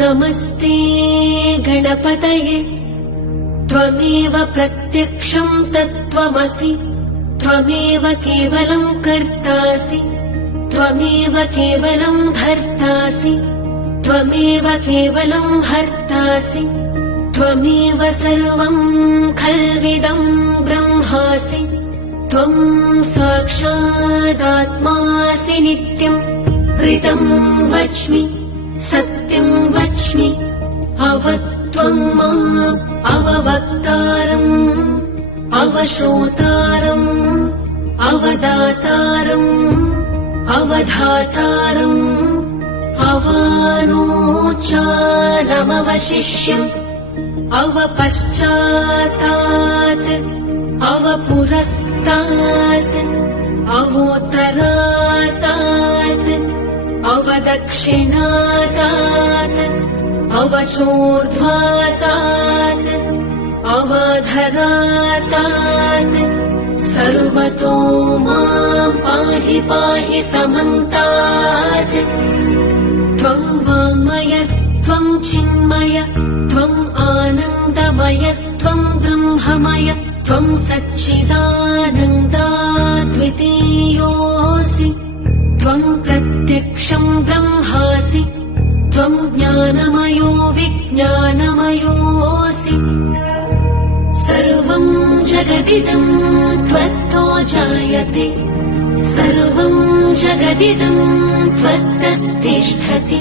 नमस्ते गणपतये त्वमेव प्रत्यक्षं तत्त्वमसि त्वमेव केवलं कर्तासि त्वमेव केवलं धर्तासि त्वमेव केवलं हर्तासि त्वमेव सर्वं खल्विदं ब्रह्मासि त्वं साक्षादात्मासि नित्यं ऋतं वच्मि सत्यं वच्मि अवत्वं माम् अववक्तारम् अवश्रोतारम् अवदातारम् अवधातारम् अवानोचारमवशिष्यम् अवपश्चातात् अवपुरस्तात् अवोत्तरातात् अवदक्षिणातात् अवचोर्ध्वातात् अवधरातात् सर्वतो मां पाहि पाहि समन्तात् त्वं वाङ्मयस्त्वं चिन्मय त्वं आनन्दमयस्त्वं ब्रह्ममय त्वं सच्चिदानन्दाद्वितीयोऽसि त्वं प्रत्यक्षं ब्रह्मासि त्वं ज्ञानमयो विज्ञानमयोऽसि सर्वं जगदिदं त्वत्तो जायते सर्वं जगदिदं त्वत्तस्तिष्ठति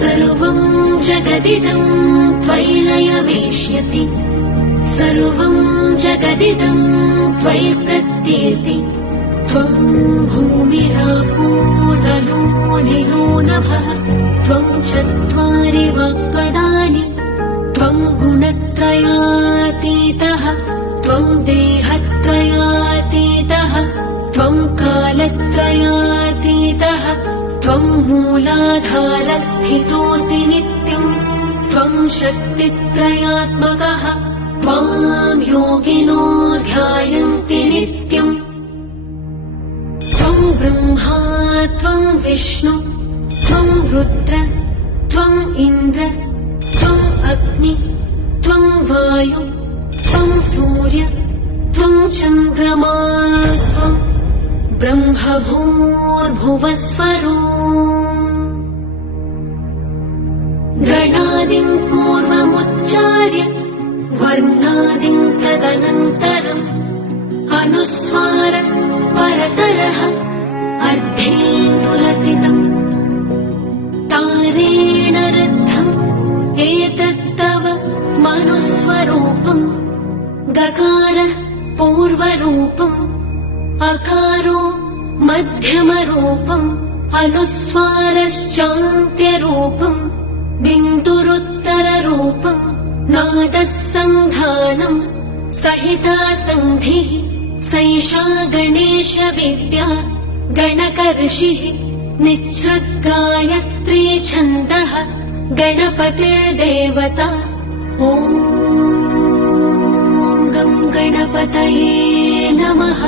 सर्वं जगदिदं त्वयि लयमेष्यति सर्वं जगदिदं त्वयि प्रत्येति त्वं भूमिरापो नलो निलो नभः त्वं चत्वारि वाक्पदानि त्वं गुणत्रयातीतः त्वं देहत्रयातीतः त्वं कालत्रयातीतः त्वं मूलाधारस्थितोऽसि नित्यम् त्वं शक्तित्रयात्मकः त्वां योगिनो ध्यायन्ति नित्यम् त्वं ब्रह्मा त्वं विष्णु त्वं रुद्र त्वं इन्द्र त्वं अग्नि त्वं वायु त्वं सूर्य त्वं चन्द्रमास्त्वं ब्रह्मभूर्भुवस्वरो गणादिं पूर्वमुच्चार्य वर्णादिं तदनन्तरम् अनुस्वार परतरः अर्धेन्दुलसितम् तारेण रुद्धम् एतत्तव मनुस्वरूपम् गकारः पूर्वरूपम् अकारो मध्यमरूपम् अनुस्वारश्चान्त्यरूपम् बिन्दुरुत्तररूपम् नादः सन्धानम् सहिता सन्धिः सैषा गणेशविद्या गणकर्षिः निच्छ्रुद्गायत्री छन्दः गणपतिर्देवता ॐ गं गणपतये नमः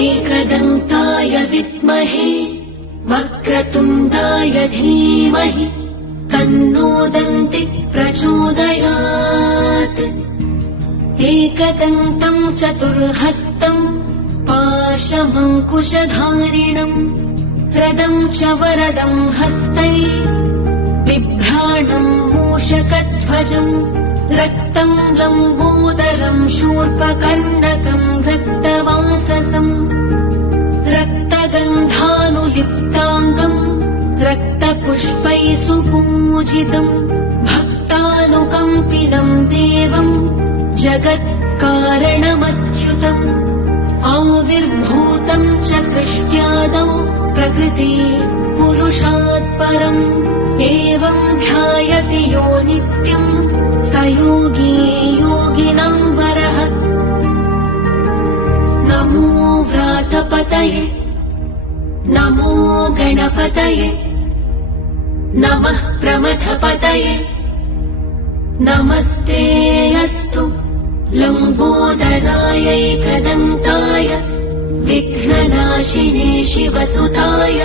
एकदन्ताय विद्महे वक्रतुण्डाय धीमहि तन्नो दन्तिः प्रचोदयात् एकदन्तं चतुर्हस्तं पाशमङ्कुशधारिणम् रदं च वरदं हस्तैः बिभ्राणं मूषकध्वजम् रक्तं लम्बोदरं शूर्पकर्णकं रक्तवाससम् रक्तगन्धानुलिप्ताङ्गम् रक्तपुष्पैः सुपूजितम् भक्तानुकम्पिनं देवम् जगत्कारणमच्युतम् आविर्भूतं च सृष्ट्यादौ प्रकृते पुरुषात् परम् एवं ध्यायति यो नित्यम् स योगी योगिनां वरः नमो व्रातपतये नमो गणपतये नमः प्रमथपतये नमस्ते अस्तु लम्बोदरायैकदन्ताय विघ्ननाशिने शिवसुताय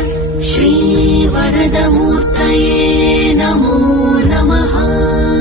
श्रीवराहमिहिराय वरदमूर्तये नमो नमः।